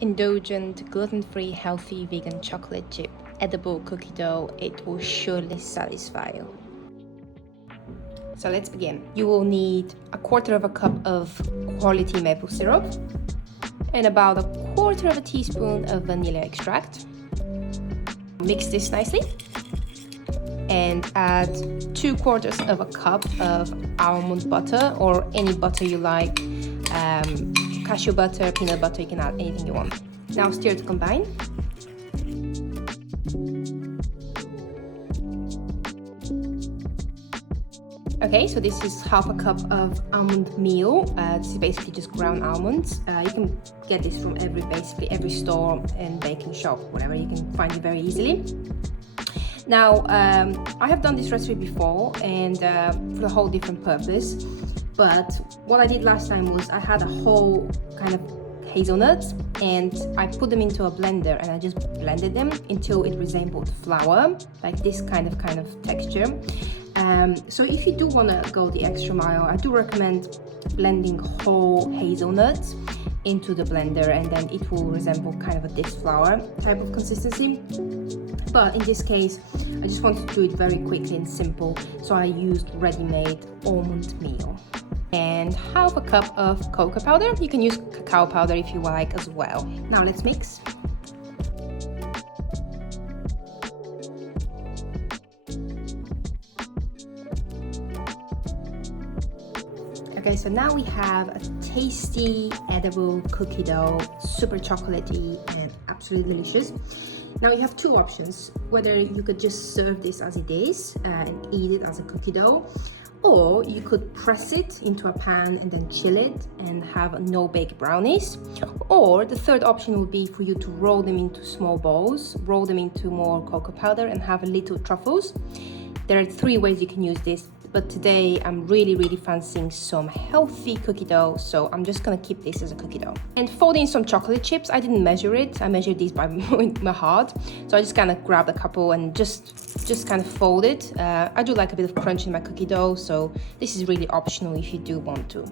indulgent, gluten-free, healthy, vegan chocolate chip, edible cookie dough. It will surely satisfy you. So let's begin. You will need a quarter of a cup of quality maple syrup and about a quarter of a teaspoon of vanilla extract. Mix this nicely and add 2/4 of a cup of almond butter or any butter you like. Cashew butter, peanut butter, you can add anything you want. Now stir to combine. Okay, so this is half a cup of almond meal. This is basically just ground almonds. You can get this from basically every store and baking shop, whatever. You can find it very easily. Now, I have done this recipe before and for a whole different purpose. But what I did last time was I had a whole kind of hazelnuts and I put them into a blender and I just blended them until it resembled flour, like this kind of texture. So if you do want to go the extra mile, I do recommend blending whole hazelnuts into the blender, and then it will resemble kind of this flour type of consistency. But in this case, I just wanted to do it very quickly and simple, so I used ready-made almond meal. And half a cup of cocoa powder. You can use cacao powder if you like as well. Now let's mix. Okay, so now we have a tasty, edible cookie dough, super chocolatey and absolutely delicious. Now you have two options, whether you could just serve this as it is and eat it as a cookie dough, or you could press it into a pan and then chill it and have no-bake brownies. Or the third option would be for you to roll them into small balls, roll them into more cocoa powder and have a little truffles. There are 3 ways you can use this, but today I'm really fancying some healthy cookie dough, so I'm just gonna keep this as a cookie dough. And fold in some chocolate chips. I didn't measure it, I measured these by my heart, so I just kind of grabbed a couple and just kind of fold it. I do like a bit of crunch in my cookie dough, so this is really optional if you do want to.